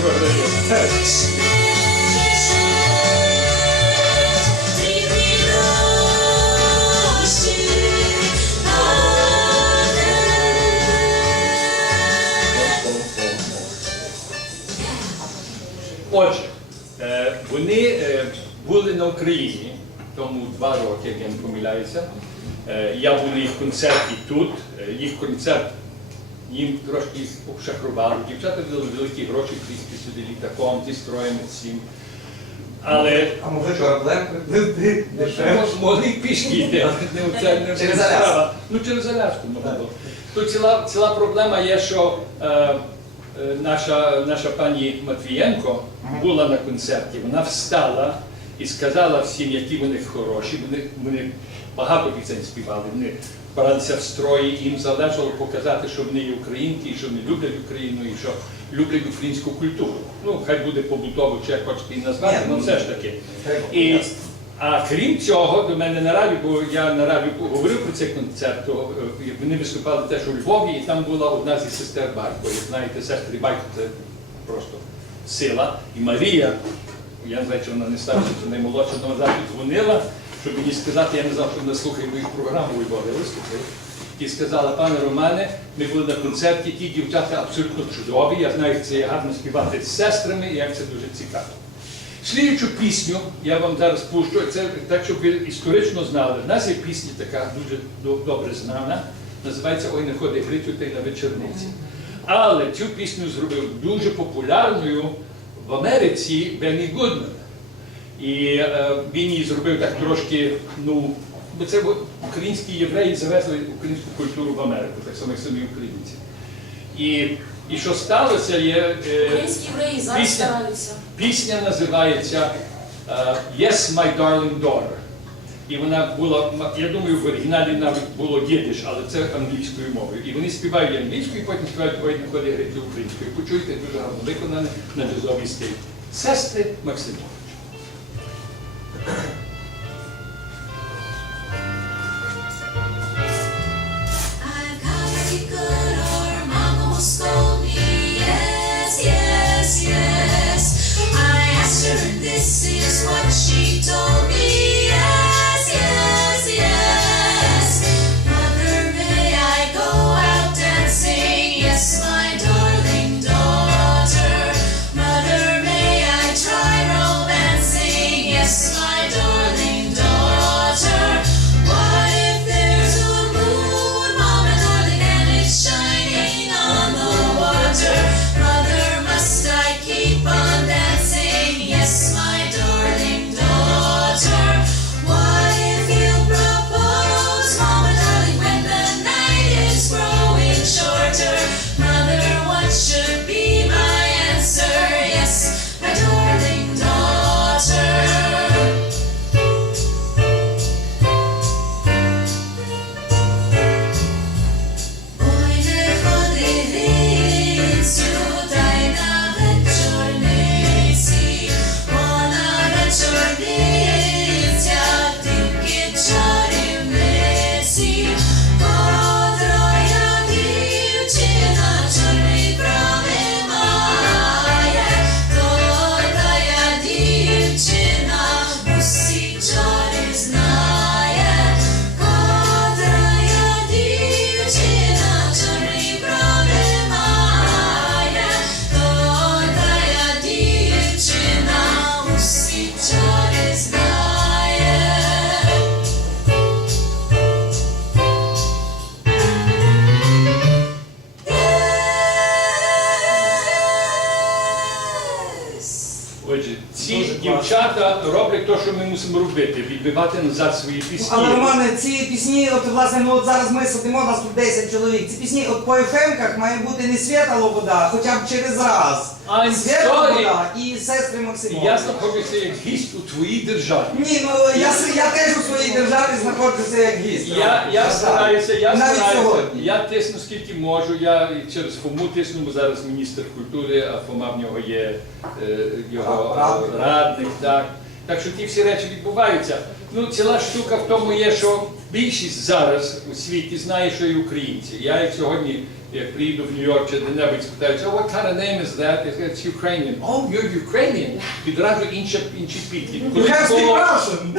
програє. Отже, е, вони е, були на Україні тому два роки, як я не помиляюся. Е, Я був на їх концерті тут. Їх концерт їм трошки обшахрували. Дівчата дали великі гроші приїхати сюди літаком, зі строєм всім. Але А може кораблем Могли й пішки йти, не це не Через не справа. Ну через Аляску можна було. Тут ціла, ціла проблема є, що е, е, наша, наша пані Матвієнко була на концерті, вона встала і сказала всім, які вони хороші. Вони, вони багато пісень співали, вони бралися в строї, їм залежало показати, що вони є українки, і що вони люблять Україну, і що люблять українську культуру. Ну, хай буде побутово, чи як хочете її назвати, але ну, все ж таки. І, а крім цього, до мене на радіо, бо я на радіо говорив про цей концерт, то е, вони виступали теж у Львові, і там була одна зі сестер Байко. Як знаєте, сестри Байко це просто сила. І Марія, я не знаю, чи вона не старша, чи наймолодша, але завжди дзвонила, щоб мені сказати, я не знав, що вона слухає мою програму у Львові, виступив. І сказала, пане Романе, ми були на концерті, ті дівчата абсолютно чудові. Я знаю, як це гарно співати з сестрами, і як це дуже цікаво. Слідчу пісню я вам зараз пущу, це так, щоб ви історично знали. В нас є пісня така дуже добре знана, називається Ой, не ходи Грицю та й на вечорниці. Але цю пісню зробив дуже популярною в Америці Бенні Гудман. І е, він її зробив так трошки, ну, бо це українські євреї завезли українську культуру в Америку, так само як самі українці. І, і що сталося, є. е, Українські євреї зараз пісня. стараються. Пісня називається е, Yes, My Darling Daughter. І вона була, я думаю, в оригіналі навіть було їдиш, але це англійською мовою. І вони співають англійською, потім співають ой, не ходи грити українською. Почуйте, дуже гарно виконане на джазовій стилі. Сестри Максимович. Дівчата роблять те, що ми мусимо робити, відбивати назад свої пісні. Але Романе, ці пісні, от власне, ну от зараз ми сидимо, нас тут 10 чоловік. Ці пісні, от по ефемках має бути не свята Лобода, хоча б через раз. I'm sorry. І сестри Максимові. Я знаходжуся як гість у твоїй державі. Ні, ну я, с- я теж у своїй державі знаходжуся як гість. Я, я Так. стараюся, я Навіть стараюся, сьогодні. я тисну скільки можу, я і через Фому тисну, бо зараз міністр культури, а Фома в нього є е, його А, радник. радник, так. Так що ті всі речі відбуваються. Ну, ціла штука в тому є, що більшість зараз у світі знає, що є українці. Я як сьогодні, як приїду в Нью-Йорк чи де-небудь спитаюся, oh, what kind of name is that? It's Ukrainian. Oh, you're Ukrainian. Відразу інші, інші Russian. Колись було- speak Russian.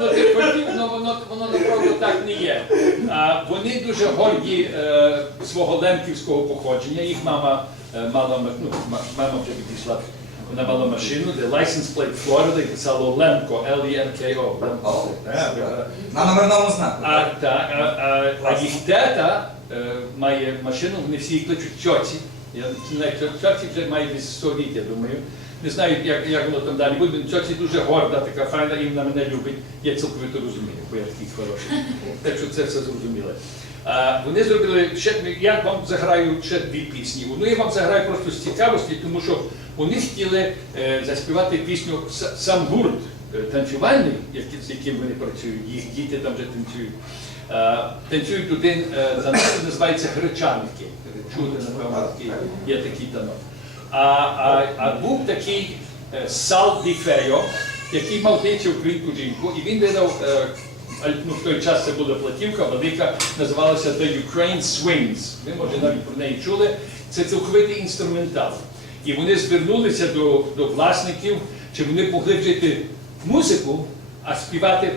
Ну, ти ну воно, воно направду так не є. А, вони дуже горді е, свого лемківського походження. Їх мама е, мала ну, мама вже відійшла. Вона мала машину, де license plate Florida і писало Лемко, L-E-M-K-O. Лемко. Так. На номерному знаку. А, так, а, а, а їх тета е, має машину, вони всі її кличуть тьоці. Я не знаю, тьо- вже має десь 100 літ, я думаю. Не знаю, як, як воно там далі буде. Тьоці дуже горда, така файна, і вона мене любить. Я цілковито розумію, бо я такий хороший. Так що це все зрозуміло. А, вони зробили ще, я вам заграю ще дві пісні. Одну я вам заграю просто з цікавості, тому що вони хотіли е, заспівати пісню сам гурт е, танцювальний, з яким вони працюють, їх діти там вже танцюють. Е, Танцюють один е, танок, називається Гречанки. Чути, напевно, є такий танок. А, а, а був такий е, Сал Ді Фейо, який мав здається українську жінку, і він видав, е, ну, в той час це була платівка велика, називалася The Ukraine Swings. Ви, може, навіть про неї чули. Це цілковитий інструментал. І вони звернулися до, до власників, чи вони могли вжити музику, а співати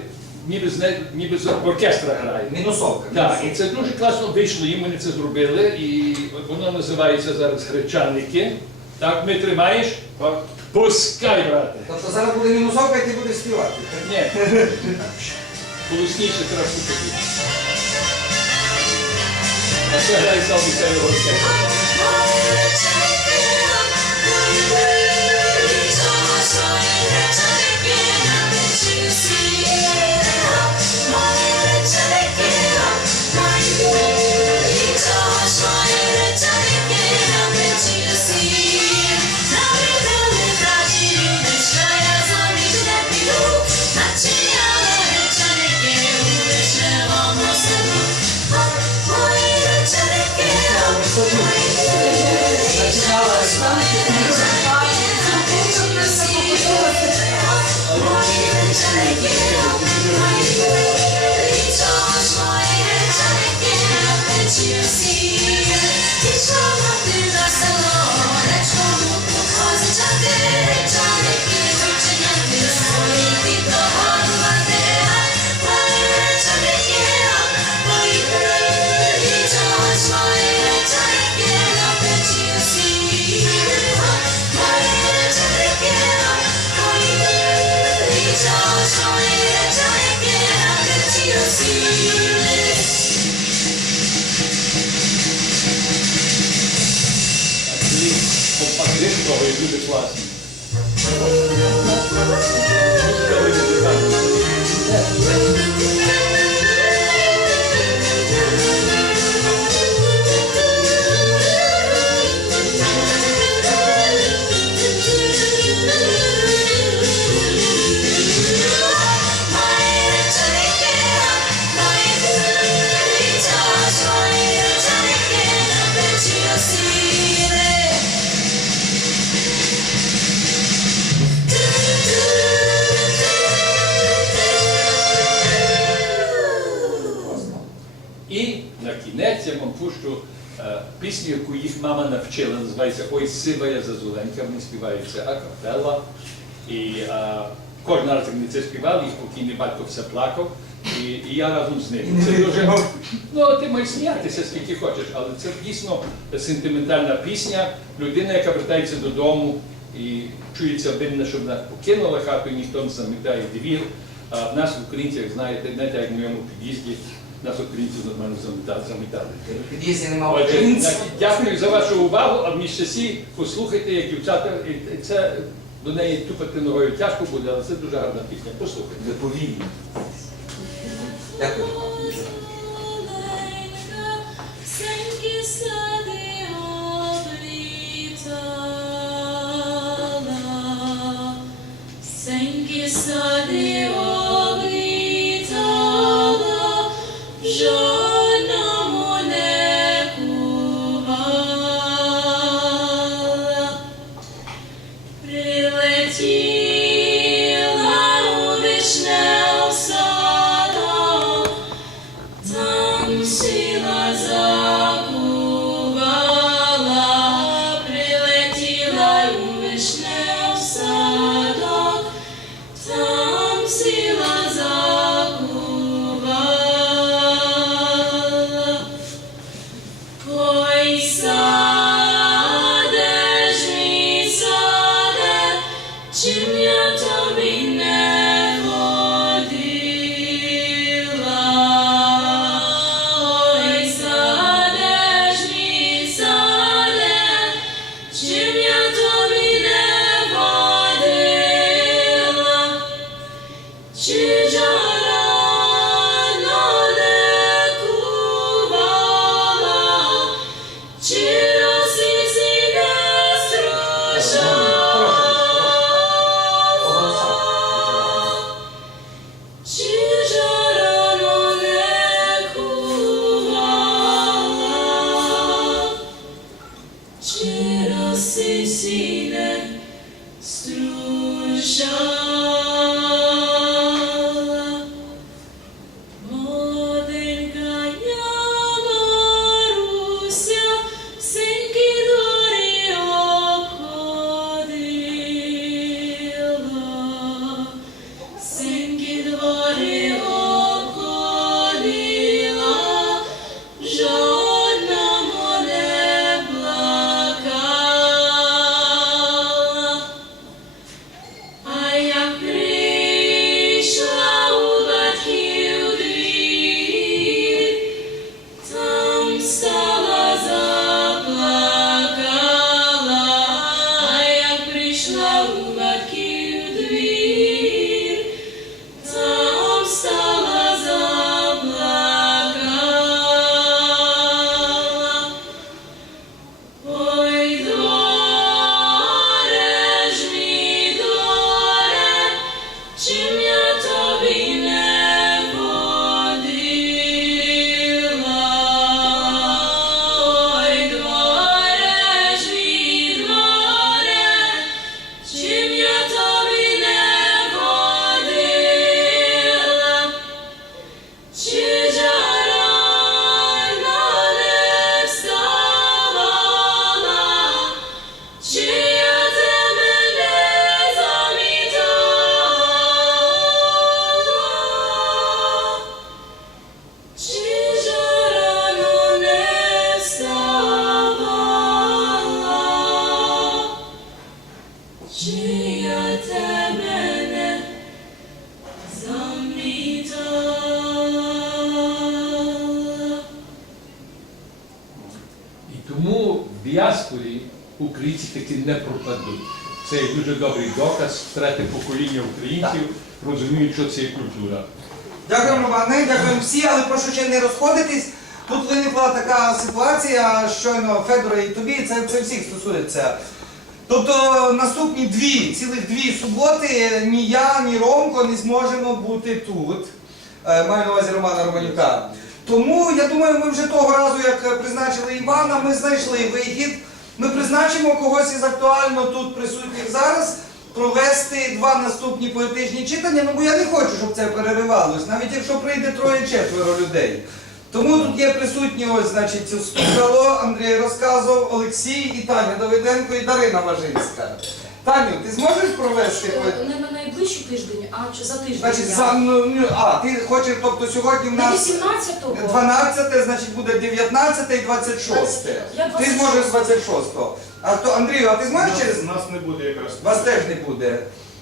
ніби з, не- ніби з оркестра грає. Мінусовка. Так, і це дуже класно вийшло, їм вони це зробили, і воно називається зараз Гречаники. Так, ми тримаєш? Пускай, брате. Тобто зараз буде мінусовка і ти будеш співати. Ні. Голосніше треба тоді. А ще грає його оркестр. А коли компактиш того, і люди класні. Пісню, яку їх мама навчила, називається Ой, сивая зазуленька. Вони співають це акапелла. І е, кожен раз, як вони це співали, їх покійний батько все плакав. І, і я разом з ним. Це дуже ну ти можеш сміятися скільки хочеш, але це дійсно сентиментальна пісня. Людина, яка вертається додому і чується винна, щоб вона покинула хату, і ніхто не замітає двір. А в нас в українцях, знаєте, знаєте, як в моєму під'їзді, нас українців нормально замітали. Під'їзді українців. дякую за вашу увагу, а в між часі послухайте, як дівчата, це до неї тупати ногою тяжко буде, але це дуже гарна пісня. Послухайте. Не повільні. Дякую. Junior! Таки не пропадуть. Це є дуже добрий доказ, третє покоління українців розуміють, що це є культура. Дякуємо, Романе, дякуємо всі, але прошу ще не розходитись. Тут виникла така ситуація, щойно Федоре і тобі, це, це всіх стосується. Тобто наступні дві, цілих дві суботи ні я, ні Ромко не зможемо бути тут. Е, Маю на увазі Романа Романюка. Тому я думаю, ми вже того разу, як призначили Івана, ми знайшли вихід. Ми призначимо когось із актуально тут присутніх зараз провести два наступні поетичні читання, ну бо я не хочу, щоб це переривалось, навіть якщо прийде троє-четверо людей. Тому тут є присутні ось, значить, Стукало, Андрій розказував, Олексій і Таня Давиденко і Дарина Важинська. Таню, ти зможеш провести? поет- Не на найближчий тиждень, а чи за тиждень. Значить, за, ну, ну, а, ти хочеш, тобто сьогодні в На нас 18-го. 12, значить буде 19 і 26. Я Ти 26. зможеш 26-го. А хто, Андрію, а ти зможеш через... Нас не буде якраз. Вас теж не буде.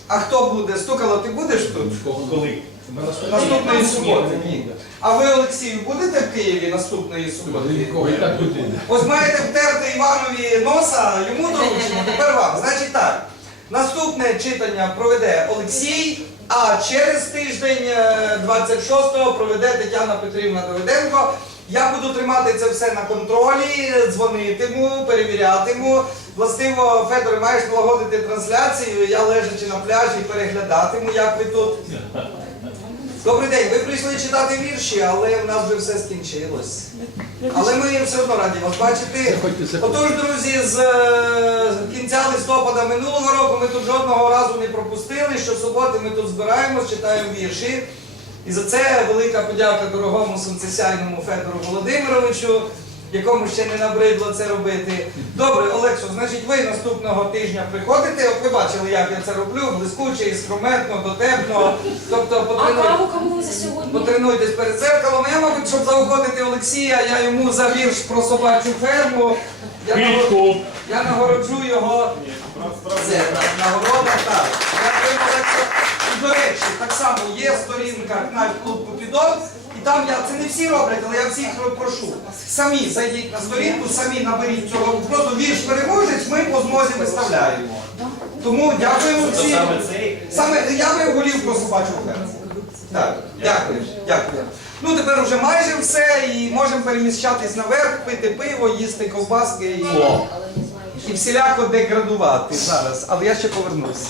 А хто буде? Стукало, ти будеш тут? Коли? Наступної суботи. Ні. А ви, Олексію, будете в Києві наступної суботи? Ось маєте втерти Іванові носа, йому доручимо. Тепер вам. Значить так. Наступне читання проведе Олексій, а через тиждень е, 26-го проведе Тетяна Петрівна Давиденко. Я буду тримати це все на контролі, дзвонитиму, перевірятиму. Властиво, Федоре, маєш налагодити трансляцію, я лежачи на пляжі переглядатиму, як ви тут. Добрий день, ви прийшли читати вірші, але в нас вже все скінчилось. Але ми все одно раді вас бачити. Отож, друзі, з е, листопада минулого року ми тут жодного разу не пропустили. Щосуботи ми тут збираємось, читаємо вірші. І за це велика подяка дорогому сонцесяйному Федору Володимировичу, якому ще не набридло це робити. Добре, Олексо, значить, ви наступного тижня приходите. От ви бачили, як я це роблю, блискуче, іскрометно, дотепно. Тобто А кому ви за сьогодні? Потренуйтесь перед зеркалом. Я, мабуть, щоб заохотити Олексія, я йому за вірш про собачу ферму. Я, я нагороджу його. Це нагорода, так. Дякую, Олексій. І, до речі, так само є сторінка Кнайф клуб Купідон. І там я це не всі роблять, але я всіх прошу. Самі зайдіть на сторінку, самі наберіть цього. Просто вірш переможець, ми по змозі виставляємо. Тому дякуємо всім. Саме я би голів про собачу ферму. Так, дякую, дякую. Ну тепер уже майже все і можемо переміщатись наверх, пити пиво, їсти ковбаски і, і всіляко деградувати зараз. Але я ще повернусь.